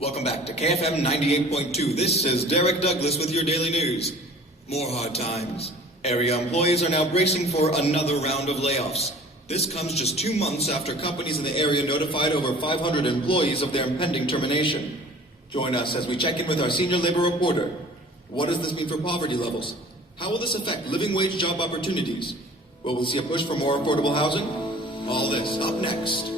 Welcome back to KFM 98.2. This is Derek Douglas with your daily news. More hard times. Area employees are now bracing for another round of layoffs. This comes just 2 months after companies in the area notified over 500 employees of their impending termination. Join us as we check in with our senior labor reporter. What does this mean for poverty levels? How will this affect living wage job opportunities? Will we see a push for more affordable housing? All this up next.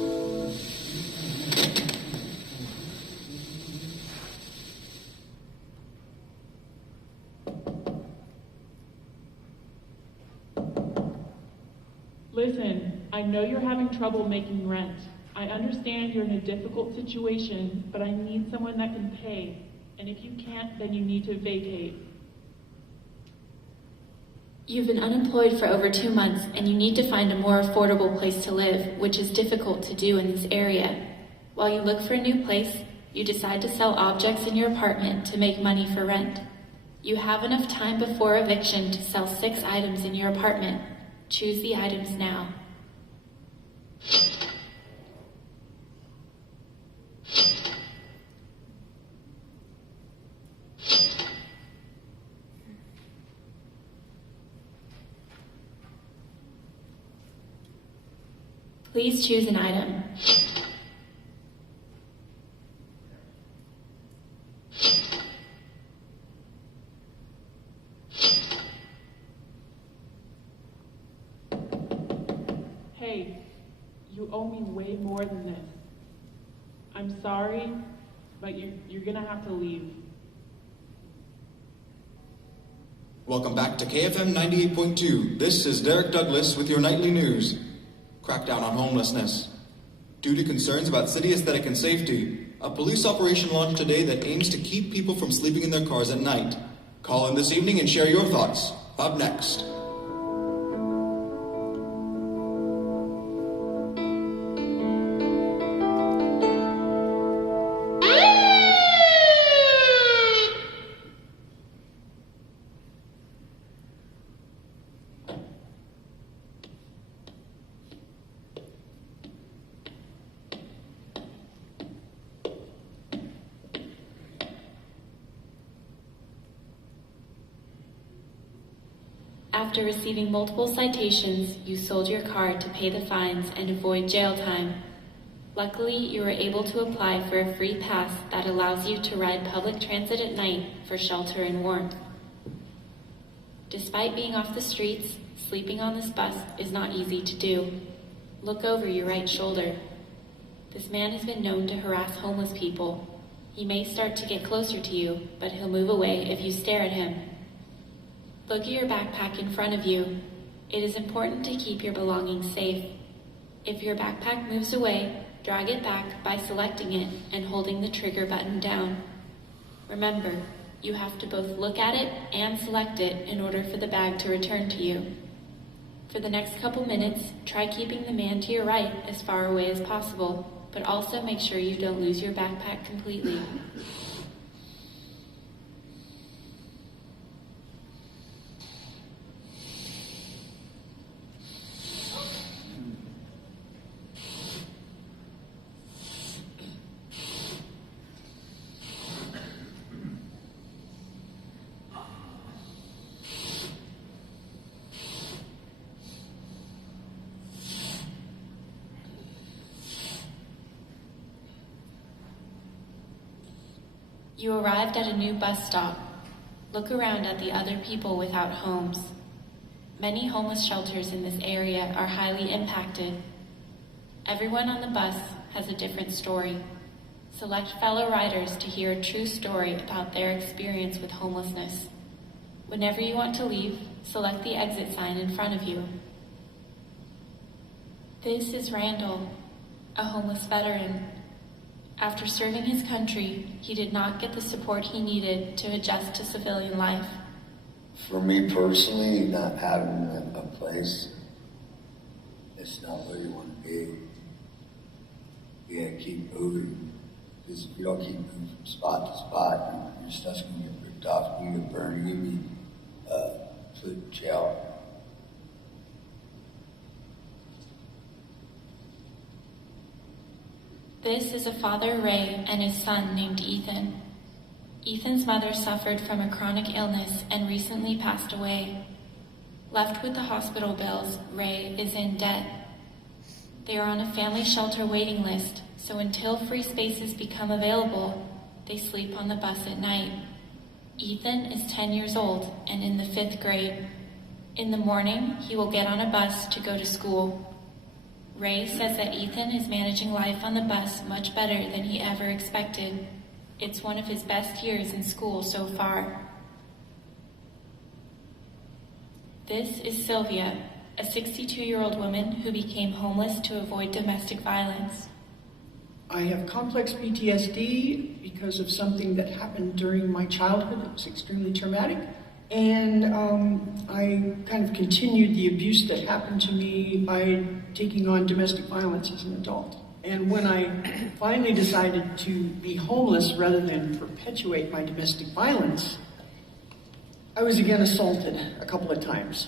Listen, I know you're having trouble making rent. I understand you're in a difficult situation, but I need someone that can pay. And if you can't, then you need to vacate. You've been unemployed for over 2 months, and you need to find a more affordable place to live, which is difficult to do in this area. While you look for a new place, you decide to sell objects in your apartment to make money for rent. You have enough time before eviction to sell 6 items in your apartment. Choose the items now. Please choose an item. Hey, you owe me way more than this. I'm sorry, but you're gonna have to leave. Welcome back to KFM 98.2. This is Derek Douglas with your nightly news. Crackdown on homelessness. Due to concerns about city aesthetic and safety, a police operation launched today that aims to keep people from sleeping in their cars at night. Call in this evening and share your thoughts. Up next. After receiving multiple citations, you sold your car to pay the fines and avoid jail time. Luckily, you were able to apply for a free pass that allows you to ride public transit at night for shelter and warmth. Despite being off the streets, sleeping on this bus is not easy to do. Look over your right shoulder. This man has been known to harass homeless people. He may start to get closer to you, but he'll move away if you stare at him. Look at your backpack in front of you. It is important to keep your belongings safe. If your backpack moves away, drag it back by selecting it and holding the trigger button down. Remember, you have to both look at it and select it in order for the bag to return to you. For the next couple minutes, try keeping the man to your right as far away as possible, but also make sure you don't lose your backpack completely. You arrived at a new bus stop. Look around at the other people without homes. Many homeless shelters in this area are highly impacted. Everyone on the bus has a different story. Select fellow riders to hear a true story about their experience with homelessness. Whenever you want to leave, select the exit sign in front of you. This is Randall, a homeless veteran. After serving his country, he did not get the support he needed to adjust to civilian life. For me personally, not having a place, it's not where you want to be. You gotta keep moving. Because if you don't keep moving from spot to spot, your stuff's gonna get ripped off, you get burned, you be put in jail. This is a father, Ray, and his son named Ethan. Ethan's mother suffered from a chronic illness and recently passed away. Left with the hospital bills, Ray is in debt. They are on a family shelter waiting list, so until free spaces become available, they sleep on the bus at night. Ethan is 10 years old and in the 5th grade. In the morning, he will get on a bus to go to school. Ray says that Ethan is managing life on the bus much better than he ever expected. It's one of his best years in school so far. This is Sylvia, a 62-year-old woman who became homeless to avoid domestic violence. I have complex PTSD because of something that happened during my childhood. It was extremely traumatic. And I kind of continued the abuse that happened to me by taking on domestic violence as an adult. And when I finally decided to be homeless rather than perpetuate my domestic violence, I was again assaulted a couple of times.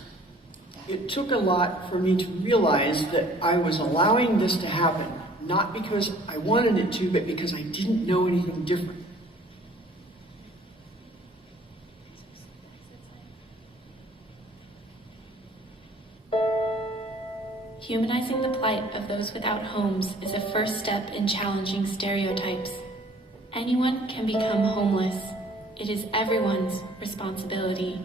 It took a lot for me to realize that I was allowing this to happen, not because I wanted it to, but because I didn't know anything different. Humanizing the plight of those without homes is a first step in challenging stereotypes. Anyone can become homeless. It is everyone's responsibility.